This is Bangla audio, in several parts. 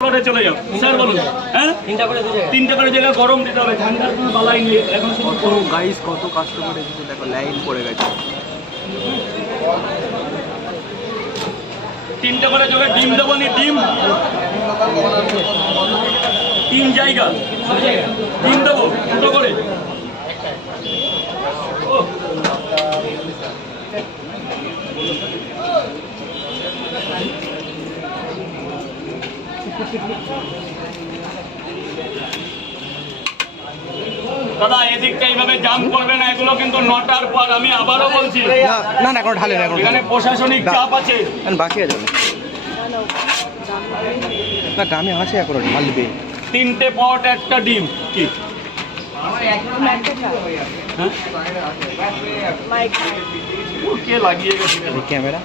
চলে যাও স্যার বলুন। হ্যাঁ তিনটা করে জায়গা গরম দিতে হবে, ঠান্ডার কোনো বালাই নেই এখন। শুধু গাইস কত কাস্টমার এসেছে দেখো, লাইন পড়ে গেছে। তিনটা করে জায়গায় ডিম দেবো নি, ডিম তিন জায়গা ডিম দেবো দুটো করে। দাদা এদিকটা এইভাবে জাম করবে না, এগুলো কিন্তু 9টার পর। আমি আবারও বলছি না না, এখন ঢালে না, এখন এখানে প্রশাসনিক চাপ আছে। বাকি আছে না, গ্রামে আছে, এখন ঢালবে। 3টে পট একটা ডিম কি কে লাগিয়ে গেছে ক্যামেরা।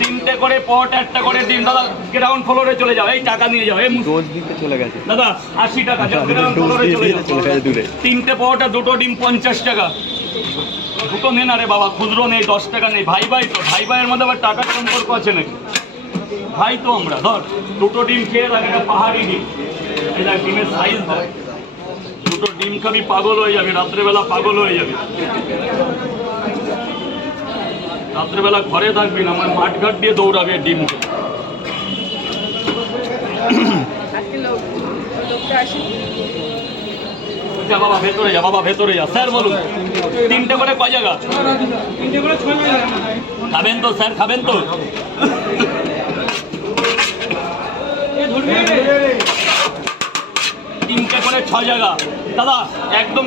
3টে করে পট একটা করে ডিম। দাদা গ্রাউন্ড ফ্লোরে চলে যাও, এই টাকা নিয়ে যাও। এই ডোজ দিতে চলে গেছে দাদা 80 টাকা, গ্রাউন্ড ফ্লোরে চলে যাও। 3টে পট আর দুটো ডিম 50 টাকা। দুটো নে না রে বাবা, খুচরো নেই, 10 টাকা নেই। ভাই ভাই তো, ভাই ভাইয়ের মধ্যে আবার টাকার সম্পর্ক আছে নাকি? ভাই তো আমরা। ধর দুটো ডিম খেয়ে রাখ, একটা পাহাড়ি ডিম, এটা ডিমের সাইজ ধর। দুটো ডিম খাবি পাগল হয়ে যাবে, রাত্রেবেলা পাগল হয়ে যাবে। রাত্রেবেলা ঘরে থাকবি না, আমার মাঠঘাট দিয়ে দৌড়াবে ডিম। যা বাবা ভেতরে যা, বাবা ভেতরে যা। স্যার বলুন 3টে করে কয় জায়গা? 3টে করে 6 জায়গা। খাবেন তো স্যার, খাবেন তো? 3টে করে 6 জায়গা। দাদা একদম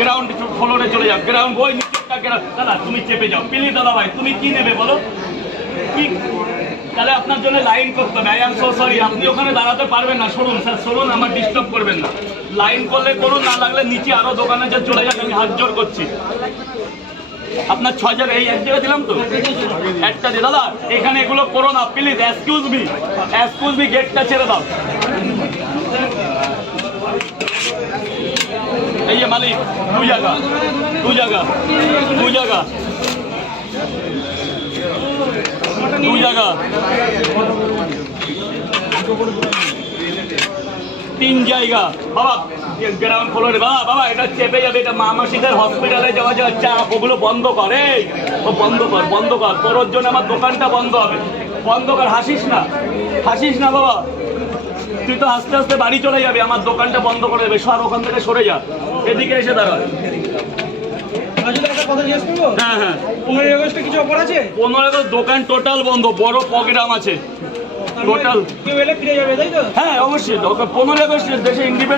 গ্রাউন্ড ফ্লোরে চলে যাও, গ্রাউন্ড ওই নিচেরটা। দাদা তুমি চেপে যাও প্লিজ। দাদা ভাই তুমি কি নেবে বলো? কি তাহলে আপনার জন্য লাইন করতে হবে। আই এম সো সরি, আপনি ওখানে দাঁড়াতে পারবেন না। সরুন স্যার, সরুন, আমার ডিস্টার্ব করবেন না। লাইন করলে করুন, না লাগলে নিচে আরো দোকানে যে চলে যান, আমি হাত জোর করছি। আপনার 6 জায়গা, এই এক জায়গা দিলাম তো, একটা দিয়ে। দাদা এখানে এগুলো করো না প্লিজ, এক্সকিউজ মি, গেটটা ছেড়ে দাও। এই যে মালিক, 2 জায়গা 2 জায়গা 2 জায়গা 2 জায়গা 3 জায়গা। বাবা গ্রাউন্ড ফ্লোরে, বাবা এটা চেপে যাবে, এটা মামাসিদের হসপিটালে যাওয়া যাচ্ছে। ওগুলো বন্ধ করে, ও বন্ধ কর। তোর জন্য আমার দোকানটা বন্ধ হবে। বন্ধ কর, হাসিস না বাবা। তুই তো আস্তে আস্তে বাড়ি চলে যাবে, আমার দোকানটা বন্ধ করে দেবে। সর ওখান থেকে সরে যা, এদিকে এসে দাঁড়া। হ্যাঁ হ্যাঁ, 15 আগস্টে কিছু অফার আছে? 15 আগস্ট দোকান টোটাল বন্ধ, বড় প্রোগ্রাম আছে টোটাল। কেউ এলে ফিরে যাবে, তাই তো? হ্যাঁ অবশ্যই, 15 আগস্ট দেশে ইন্ডিপেন্ডেন্স